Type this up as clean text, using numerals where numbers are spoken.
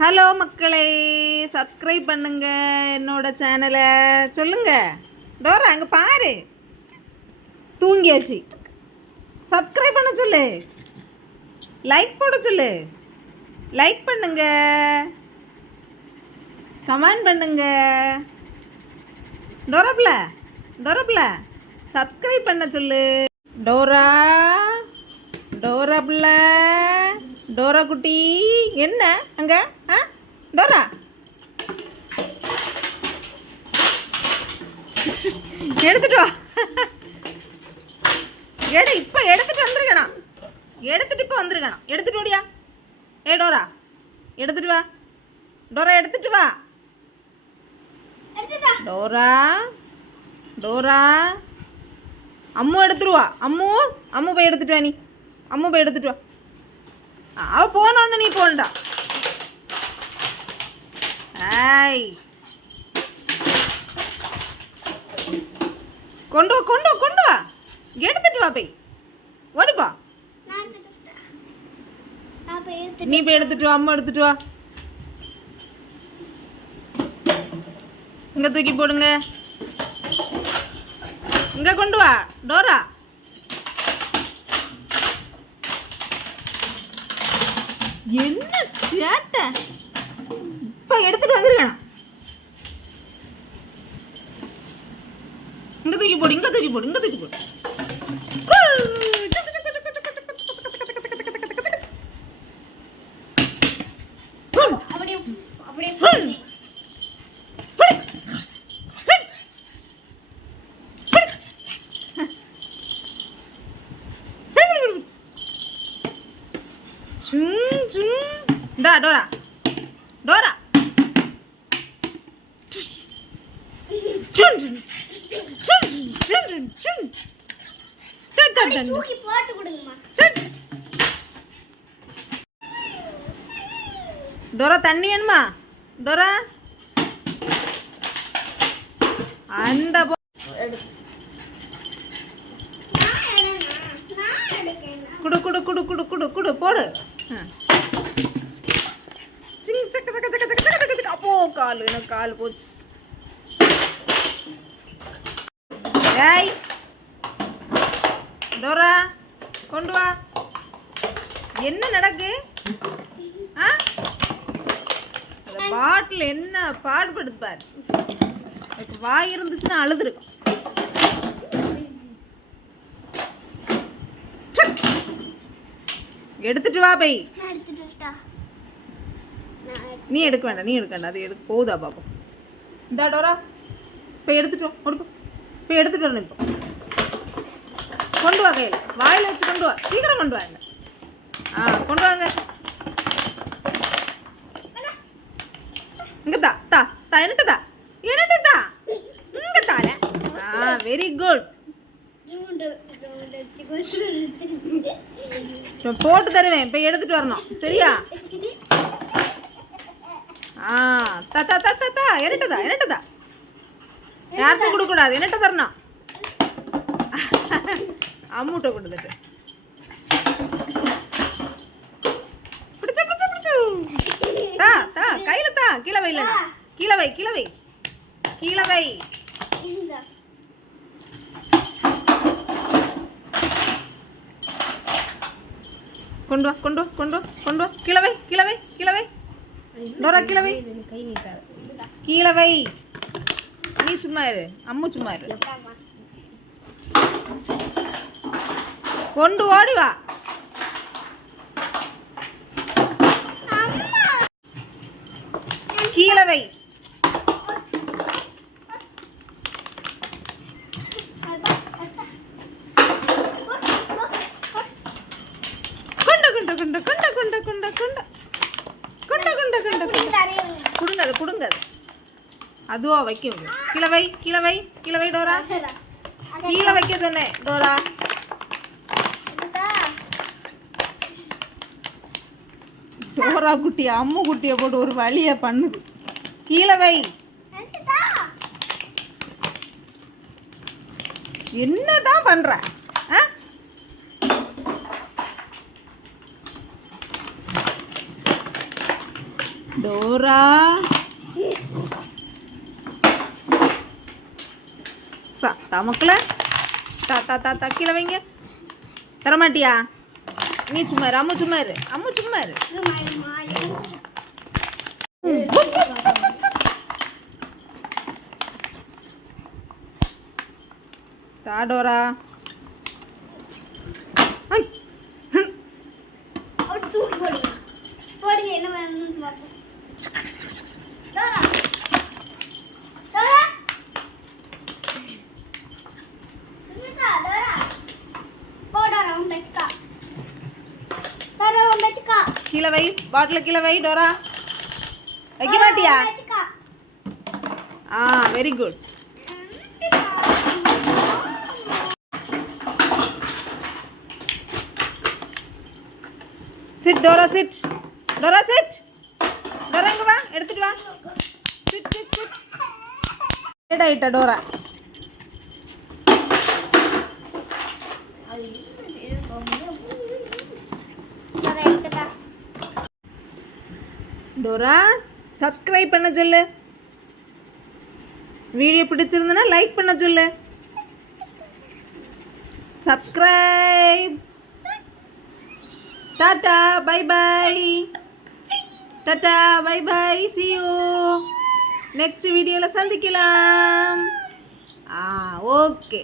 Hello மக்களே, subscribe பண்ணுங்க என்னோட சேனலை. சொல்லுங்க டோரா, அங்கே பாரு, தூங்கியாச்சு. சப்ஸ்கிரைப் பண்ண சொல்லு, லைக் போட சொல்லு, லைக் பண்ணுங்க, கமெண்ட் பண்ணுங்க. டோராப்ல டோராப்ல சப்ஸ்கிரைப் பண்ண சொல்லு. டோரா டோராப்ல டோரா குட்டி, என்ன அங்க? டோரா எடுத்துட்டு வா. இப்போ எடுத்துட்டு வந்துருக்கணும். இப்போ வந்துருக்கணும். எடுத்துட்டு ஓடியா. டோரா எடுத்துட்டு வா. டோரா எடுத்துட்டு வா. டோரா டோரா அம்மு எடுத்துருவா. அம்மு போய் எடுத்துட்டு வா. நீ அம்மு போய் எடுத்துட்டு வா. அவ போனோன்னு நீ போண்டா. ஐய், கொண்டு வா, கொண்டு வா, கொண்டு வா. எடுத்துட்டு வா. போய் ஓடுப்பா. நீ போய் எடுத்துட்டு வா. அம்மா எடுத்துட்டு வா. இங்க தூக்கி போடுங்க. இங்க கொண்டு வா டோரா. என்ன சேட்டை! இப்போ எடுத்துட்டு வந்துருக்கணும். இங்க தூக்கி போடு, இங்க தூக்கி போடு, இங்க தூக்கி போடு. டோரா டோரா டோரா, தண்ணி வேணுமா டோரா? அந்த குடு குடு குடு குடு குடு குடு போடு. அப்போ கால் எனக்கு கால் போச்சு. ஏய் டோரா, கொண்டு வா. என்ன நடக்கு? பாட்டில் என்ன பாடுபடுது பாரு. வாய் இருந்துச்சுன்னா அழுதுருக்கும். எடுத்துட்டு வா. பை நீ எடுக்க வேண்டாம், நீ எடுக்க வேண்டாம். அது எதுக்கு போகுதா பாப்போம். இந்தா டோரா, போய் எடுத்துட்டு வா. போய் எடுத்துட்டு வரணும். இப்போ கொண்டு வா. கையில் வாயில் வச்சு கொண்டு வா. சீக்கிரம் கொண்டு வாங்க. கொண்டு வாங்க. இங்க தா தா தா. என்னட்டு தா, என்னட்டு தா. இங்க தானே. Very good. போட்டு தருவேன். போய் எடுத்துட்டு வரணும். சரியா? தா தா தா தா. என்னட்டதா, என்னட்டதா. யார்கிட்ட கொடுக்க கூடாது. என்னட்ட தரணும். அம்மூட்ட கொடுத்துட்டு பிடிச்சு பிடிச்சு பிடிச்சு. தா தா. கையில தா. கீழே வை. இல்லைனா கீழே வை, கீழே வை, கீழே வை. கொண்டு வா, கொண்டு வா, கொண்டு வா, கொண்டு வா. கீழே வை, கீழே வை, கீழே வை. டோரா கீழே வை, கீழே வை. நீ சும்மா இரு, அம்மு சும்மா இரு. கொண்டு ஓடி வா. கீழே வை. குண்ட குண்ட குண்ட குண்ட குண்ட குண்ட குண்ட குண்ட குண்ட குடுங்க. அது குடுங்க. அது அதுவா வைக்கும். கீழே வை, கீழே வை, கீழே வை டோரா. கீழே வைக்க சொன்னேன் டோரா. டோரா குட்டி அம்மு குட்டியை போட்டு ஒரு வழியை பண்ணுது. கீழே வை. என்னதான் பண்ற? டோரா தமக்கல தா கீழே வைங்க. தரமாட்டியா? நீ சும்மா இரு. அம்மு சும்மா இரு. அம்மு சும்மா இரு. தா டோரா. கீழே வை. பாட்டில் கீழே வை டோரா. வைக்க மாட்டியா? Very good. Sit Dora, sit. Dora sit. Dora இங்க வா, எடுத்துட்டு வா. Sit sit sit. டயர்ட் ஆயிட்டா டோரா. டோரா சப்ஸ்கிரைப் பண்ண சொல்லு. வீடியோ பிடிச்சிருந்தனா லைக் பண்ண சொல்லு. சப்ஸ்கிரைப். டாடா பை பை. டாடா bye bye. see you next வீடியோல சந்திக்கலாம். ஓகே.